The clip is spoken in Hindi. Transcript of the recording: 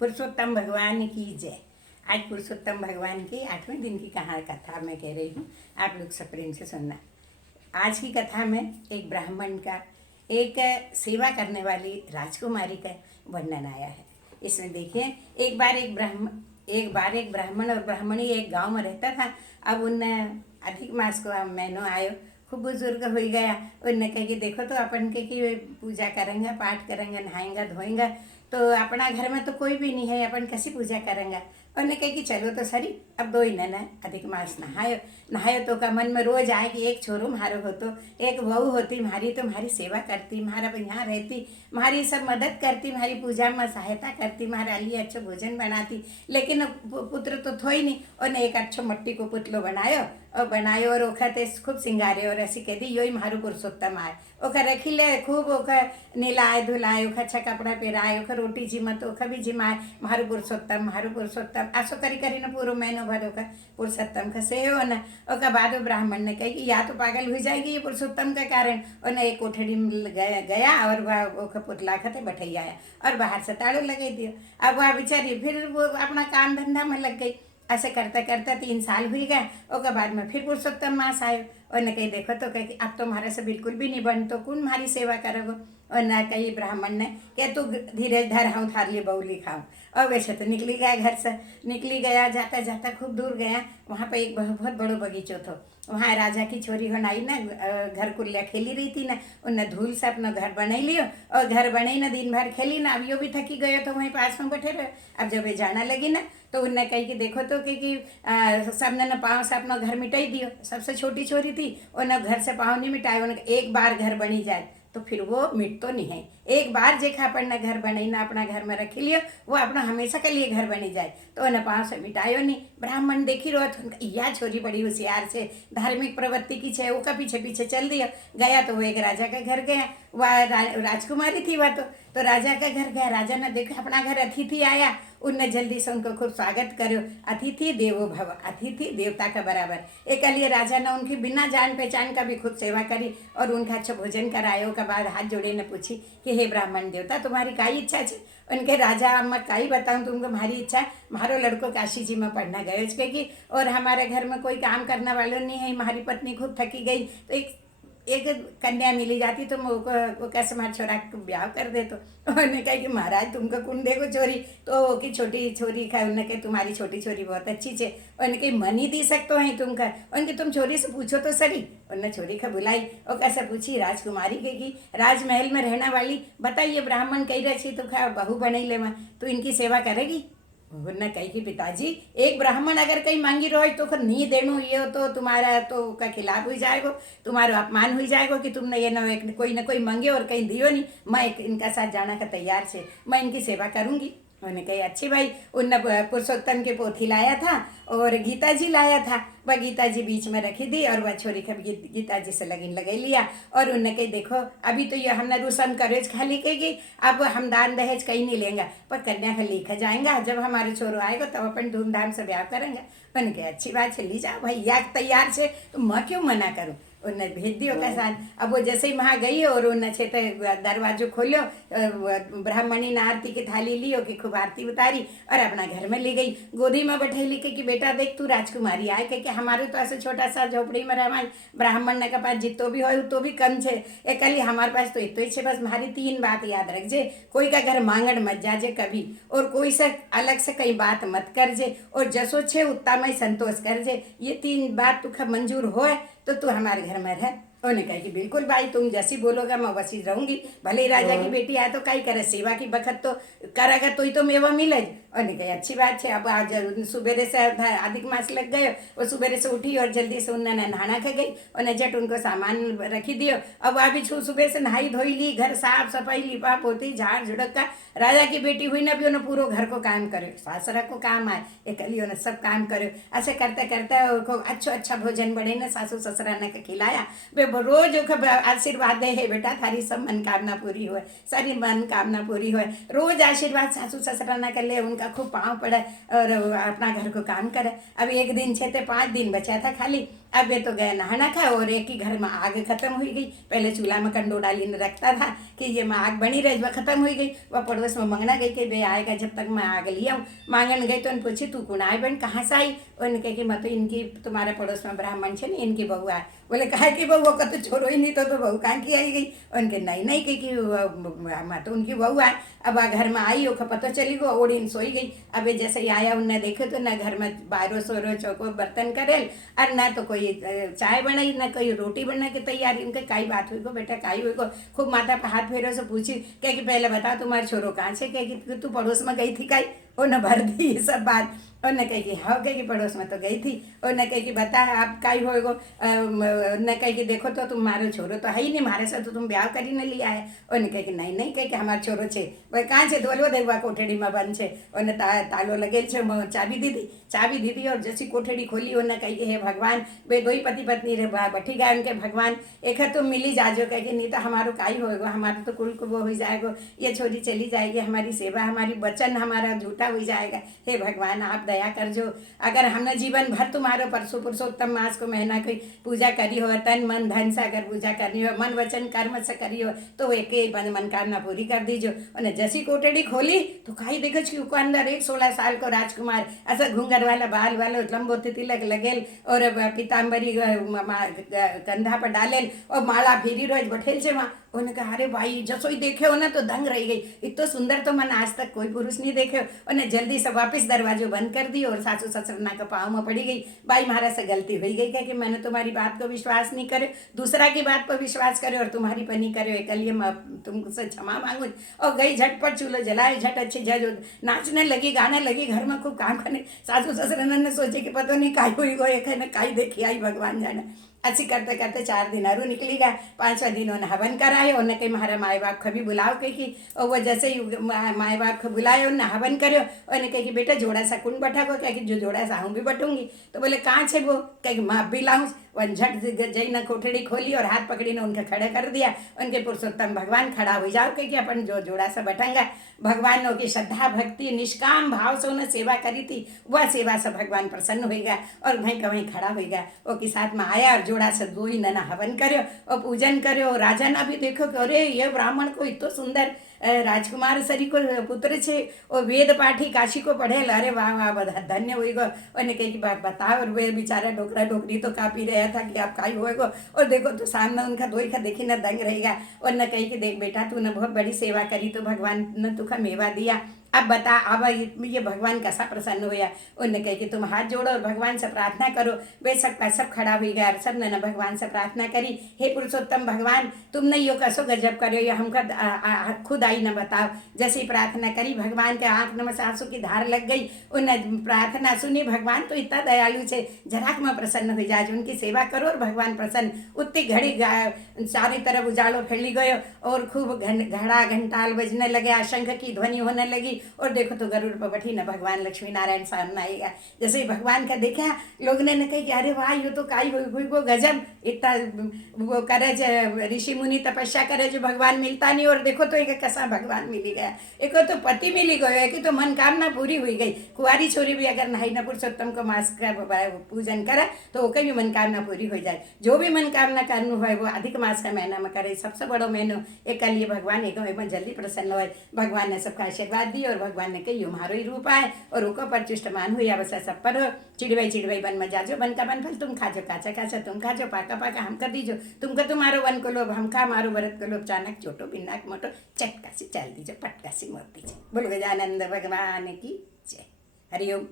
पुरुषोत्तम भगवान की जय। आज पुरुषोत्तम भगवान की 8वें दिन की कथा मैं कह रही हूँ, आप लोग सब प्रेम से सुनना। आज की कथा में एक ब्राह्मण का एक सेवा करने वाली राजकुमारी का वर्णन आया है। इसमें देखिए, एक बार एक ब्राह्मण और ब्राह्मणी एक गांव में रहता था। अब उन अधिक मास को अब महीनों आयो, खूब बुजुर्ग हो गया। उनने कहे कि देखो तो अपन के कि पूजा करेंगे, पाठ करेंगे, नहाएंगे धोएंगे, तो अपना घर में तो कोई भी नहीं है, अपन कैसी पूजा करेंगे। उन्होंने कहा कि चलो तो सरी, अब दो ही न अधिक मास नहायो तो का मन में रोज आए कि एक छोरो मारो हो तो एक बहू होती म्हारी, तो म्हारी सेवा करती, म्हारा यहाँ रहती, म्हारी सब मदद करती, म्हारी पूजा में सहायता करती, म्हारा लिए अच्छो भोजन बनाती। लेकिन पुत्र तो थो ही नहीं। उन्हें एक अच्छो मट्टी को पुतलो बनायो और ओखते खूब सिंगारे और ऐसी कह दी यो ही मारू पुरुषोत्तम आए। ओखा रखी ले खूब, ओखा नीलाए धुलाए, ओखा अच्छा कपड़ा पहराए, ओखा रोटी जिमा तो ओखा भी जिमाए, मारू पुरुषोत्तम आसो करी करी न पूरो महीनो भर ओखा पुरुषोत्तम का सेहो न। ओका बाद ब्राह्मण ने कही कि या तो पागल हो जाएगी ये पुरुषोत्तम का कारण। उन्हें एक कोठड़ी में गया और वह ओखा पुतला खते बैठे आया और बाहर से ताड़ो लगा दियो। अब वह बेचारी फिर वो अपना काम धंधा में लग गई। ऐसे करते करते 3 साल हुई गए। उसके बाद में फिर पुरुषोत्तम मास आयो। उन्हें कही देखो तो कही अब तो हमारे से बिल्कुल भी नहीं बन, तो कौन हमारी सेवा करोगे। और न कही ब्राह्मण ने कि तू धीरे धर हूँ थार लिए बउली खाऊँ। और वैसे तो निकली गया, घर से निकली गया, जाता जाता खूब दूर गया। वहाँ पे एक बहुत बड़ो बगीचो थो। वहाँ राजा की छोरी होनाई ना घर कुल्ला खेली रही थी ना, उनने धूल से अपना घर बनाई लियो और घर बनाई ना दिन भर खेली ना। अब यो भी थकी गयो तो वहीं पास में बैठे रहे। अब जब ये जाना लगी ना तो उनने कही कि देखो तो कि सबने न पाँव से अपना घर मिटाई दियो। सबसे छोटी छोरी थी, उन्हें घर से पाँव नहीं मिटाए। उन्हें एक बार घर बनी जाए तो फिर वो मिट तो नहीं है। एक बार जेखा अपन ने घर बनाई ना अपना घर में रखी लियो, वो अपना हमेशा के लिए घर बनी जाए। तो उन्हें पाँव से मिटायो नहीं। ब्राह्मण देखी रहो तो यह छोरी बड़ी होशियार से, धार्मिक प्रवृत्ति की छे, वो का पीछे पीछे चल दिया। गया तो वो एक राजा के घर गया। वह राजकुमारी थी वह तो राजा के घर गया। राजा ने देखा अपना घर अतिथि आया। उनने जल्दी से उनको खूब स्वागत करो। अतिथि देवो भव, अतिथि देवता का बराबर। एक लिए राजा ने उनकी बिना जान पहचान का भी खूब सेवा करी और उनका अच्छा भोजन करायो। के बाद हाथ जोड़े ने पूछी कि हे ब्राह्मण देवता, तुम्हारी काई इच्छा है। उनके राजा मैं काई बताऊँ तुमको, हमारी इच्छा मारो लड़को काशी जी में पढ़ना गए कि और हमारे घर में कोई काम करने वालों नहीं है। हमारी पत्नी खूब थकी गई तो एक कन्या मिली जाती तो वो कैसे हमारे छोरा को ब्याह कर दे। तो उन्होंने कहा कि महाराज तुमको कौन देखो छोरी, तो की छोटी छोरी का उन्होंने कहा तुम्हारी छोटी छोरी बहुत अच्छी छे। उन्होंने कही मन ही दी सकते हैं तुमका। उनकी तुम छोरी से पूछो तो सरी। उन्होंने छोरी का बुलाई और कैसे पूछी राजकुमारी के की राजमहल में रहने वाली, बताइए ब्राह्मण कही रही तो खा बहू बनई ले, तो इनकी सेवा करेगी। उन्होंने कही कि पिताजी एक ब्राह्मण अगर कहीं मांगी रहो तो फिर नहीं देनो, ये तो तुम्हारा तो का खिलाफ हो जाएगा, तुम्हारा अपमान हो जाएगा कि तुमने ये न कोई मांगे और कहीं दियो नहीं। मैं इनका साथ जाना का तैयार से, मैं इनकी सेवा करूंगी। उन्होंने कही अच्छी भाई। उनने पुरुषोत्तम के पोथी लाया था और गीता जी लाया था। वह गीता जी बीच में रखी थी और वह छोरी का गीता जी से लगन लगा लिया। और उन्होंने कही देखो अभी तो ये हमने रुसम करेज खाली कहेगी, अब हम दान दहेज कहीं नहीं लेंगे, पर कन्या का लिखा जाएगा। जब हमारे छोरो आएगा तब अपन धूमधाम से ब्याह करेंगे। उन्होंने कहा अच्छी बात है, ली जाओ भैया तैयार से, तो मैं क्यों मना करूँ। उन्हें भेज दियो का साथ। अब वो जैसे ही वहाँ गई और उन्हें छेते दरवाजो खोलो, ब्राह्मणी ने आरती की थाली लियो कि खूब आरती उतारी और अपना घर में ले गई। गोदी में बैठे के कि बेटा देख तू राजकुमारी आए कि हमारे तो ऐसे छोटा सा झोपड़ी में रहा। ब्राह्मण ने के पास जितो भी हो तो भी कम छे, एक कली हमारे पास तो इतो ही छे। बस हमारी 3 बात याद रखजे, कोई का घर मांगण मत जाजे कभी, और कोई से अलग से कई बात मत करजे, और जसो छे उतना में संतोष करजे। ये 3 बात तुखा मंजूर होए तो तू हमारे घर में रह। उन्होंने कहा कि बिल्कुल भाई, तुम जैसी बोलोगा मैं वैसी रहूंगी। भले ही राजा की बेटी आए तो कई करे, सेवा की बखत तो करेगा तो ही तो मेवा मिले। उन्होंने कहा अच्छी बात है। अब आज सुबेरे से अधिक मास लग गए, वो सुबेरे से उठी और जल्दी से उन्होंने नहाना खा गई। उन्हें झट उनको सामान रखी दियो। अब अभी सुबह से नहाई धोई ली, घर साफ सफाई लिपा पोती झाड़ झुड़क का। राजा की बेटी हुई ना भी उन्होंने पूरा घर को काम करे, सासरा को काम आए, एकली उन्हें सब काम करे। ऐसे करते करते अच्छा भोजन बने ना सासू ससुरा ने खिलाया। वे रोज आशीर्वाद दे है बेटा थारी सब मनोकामना पूरी हो, सारी मनोकामना पूरी हो। रोज आशीर्वाद सासू ससुरा ने कर ले, उनका खूब पाँव पड़े और अपना घर को काम करे। अब एक दिन छे 5 दिन बचा था खाली। अब ये तो गए नहाना खा और एक ही घर में आग खत्म हो गई। पहले चूल्हा में कंडो डाली ने रखता था कि ये में आग बनी रही, वह खत्म हो गई। वह पड़ोस में मंगना गई कि बे आएगा जब तक मैं आग ले आऊँ। मांगन गई तो उन पूछी तू कौन आए बहन, कहाँ से आई? उनके कि मैं तो इनकी तुम्हारे पड़ोस में ब्राह्मण छे नहीं, इनकी बहू आए। बोले कहा कि बहू का तो छोड़ो ही नहीं, तो बहू कहाँ की आई गई? उनके नहीं नहीं कि मैं तो उनकी बहू आए। अब आ घर में आई हो पता चली गो ओढ़ी सोई गई। अब जैसे ही आया उनने देखे तो ना घर में बारो सोरो चौको बर्तन करेल और ना तो कोई चाय बनाई ना कोई रोटी बना के तैयारी। उनके काई बात हुई गो बेटा काई हुई गो? खूब माथा पे हाथ फेरो से पूछी क्या कि पहले बता तुम्हारे छोरो कहाँ से, क्या कि तू पड़ोस में गई थी काई? वो न भर दी ये सब बात। और न कहे कि हाँ कहे कि पड़ोस में तो गई थी। और न कहे कि बता आप काई होएगो? न कहे कि देखो तो तुम्हारे छोरो तो है ही नहीं, हमारे साथ तो तुम ब्याह करी न लिया है। और न कहे कि नहीं नहीं कहे कि हमारे छोरो छे। वही कहाँ छे? बोलो देखवा कोठड़ी में बंद छे और तालो लगेल छे, चाबी दीदी और जैसी कोठड़ी खोली और न कही हे भगवान बे दो ही पति पत्नी रे बैठी गए उनके भगवान एक है तुम मिली जाजो। कहे कि नहीं तो हमारो काई होएगो, हमारा तो कुल को वो हो जाएगो, ये छोरी चली जाएगी, हमारी सेवा हमारी वचन हमारा झूठा हो जाएगा। हे भगवान आप दया कर जो, अगर हमने जीवन भर तुम्हारे परसों पुरुषोत्तम मास को महीना की पूजा करी हो, तन मन धन से अगर पूजा करनी हो, मन वचन कर्म से करी हो, तो एक ही मनकामना पूरी कर दीजो। और जैसी कोठड़ी खोली तो काई देखो कि अंदर एक 16 साल को राजकुमार ऐसा घूंघर वाला बाल वाले लंबो तिलक लगेल और पीताम्बरी कंधा पर डालेल और माला फेरी रोज बैठेल छे वहाँ। उन्होंने कहा अरे भाई जसो ही देखे हो ना तो दंग रह गई, इतना सुंदर तो मैंने आज तक कोई पुरुष नहीं देखे। उन्हें जल्दी से वापस दरवाजो बंद कर दी और सासू ससुरना के पाँव में पड़ी गई। भाई महाराज से गलती हुई गई क्या कि मैंने तुम्हारी बात को विश्वास नहीं करे, दूसरा की बात पर विश्वास करे और तुम्हारी पर नहीं करे, कल मैं तुमसे क्षमा मांगू। और गई झटपट चूल्हो जलाए, झट अच्छी जज नाचने लगी गाने लगी, घर में खूब काम करने। सासू ससुर ने सोचे कि पता नहीं काई हुई गो, एक है ना काई देखी आई भगवान जाने। ऐसी करते करते 4 दिन अरु निकली गया। 5वां दिन उन्हें हवन कराए, उन्हें कही हमारा माए बाप को भी बुलाओ कही कि, और वो जैसे ही माए बाप को बुलाए उन्हें हवन करो। उन्हें कही कि बेटा जोड़ा सा कुंड बैठा को, क्या कि जो जोड़ा सा हूँ भी बटूंगी। तो बोले कहाँ छे वो? कहे मैं अब भी लाऊँ। वन झट जई ने कोठड़ी खोली और हाथ पकड़ी ने उनके खड़े कर दिया। उनके पुरुषोत्तम भगवान खड़ा हो जाओ कि अपन जो जोड़ा सा बटेंगे। भगवानों की श्रद्धा भक्ति निष्काम भाव से उन्हें सेवा करी थी, वह सेवा से भगवान प्रसन्न हो गया और वहीं का वहीं खड़ा हो गया। वो के साथ में आया और जोड़ा से 2 ही नना हवन कर्यो और पूजन कर्यो। राजा ना भी देखो कि अरे ये ब्राह्मण को इतो सुंदर राजकुमार सरी को पुत्र छे और वेद पाठी काशी को पढ़ेल। अरे वाह वाह धन्य हुई गो। उन्हें कही कि बताओ, और वे बेचारा डोकरा डोकरी तो कापी रहा था कि आप खाई होएगो। और देखो तो सामने उनका दोई का देखी न दंग रहेगा। और न कही कि देख बेटा तूने बहुत बड़ी सेवा करी तो भगवान ने तुखा मेवा दिया, अब बता अब ये भगवान कैसा प्रसन्न हुआ। उन्होंने कहे कि तुम हाथ जोड़ो और भगवान से प्रार्थना करो। बेशक सब खड़ा हुई गया और सब ने भगवान से प्रार्थना करी, हे पुरुषोत्तम भगवान तुमने यो कसो गजब करो, ये हमका खुद आई न बताओ। जैसे ही प्रार्थना करी भगवान के आंख में से आंसू की धार लग गई। उन्हें प्रार्थना सुनी, भगवान तो इतना दयालु छे जराक में प्रसन्न हो जाए, उनकी सेवा करो और भगवान प्रसन्न। उतनी घड़ी चारों तरफ उजालो फैली गयो और खूब घड़ा घंटाल बजने लगे, शंख की ध्वनि होने लगी। और देखो तो गरुड़ पर बैठी न भगवान लक्ष्मी नारायण सामने आएगा। जैसे ही भगवान का देखा लोग ने कही कि अरे वाह ये तो काई हुई गो गजब, इतना वो करे ऋषि मुनि तपस्या करे जो भगवान मिलता नहीं, और देखो तो एक कैसा भगवान मिली गया, एक तो पति मिली गयो, एक तो मनकामना पूरी हुई गई। कुंवारी छोरी भी अगर नहाई न पुरुषोत्तम को मास का पूजन करे तो ओके भी मनकामना पूरी हो जाए। जो भी मनकामना करनी है वो अधिक मास का महीना में करे, सबसे बड़ो महीनो एक लिए भगवान एक में जल्दी प्रसन्न हो। भगवान ने सबका आशीर्वाद दिया और भगवान ने कही हमारो ही रूप आए और उनको प्रतिष्ठमान हुई। अवश्य सब पर चिड़वई बन में जाजो, बन का बन फल तुम खाजो, काचा काचा तुम खाजो, पाका पाका हम कर दीजो। तुमको तुम्हारो वन को लोभ, हम खा मारो भरत को लोभ, चाणक छोटो बिन्नाक मोटो, चटका सी चल दीजो, पटका सी मोर दीजो। बोल गजानंद भगवान की जय। हरिओम।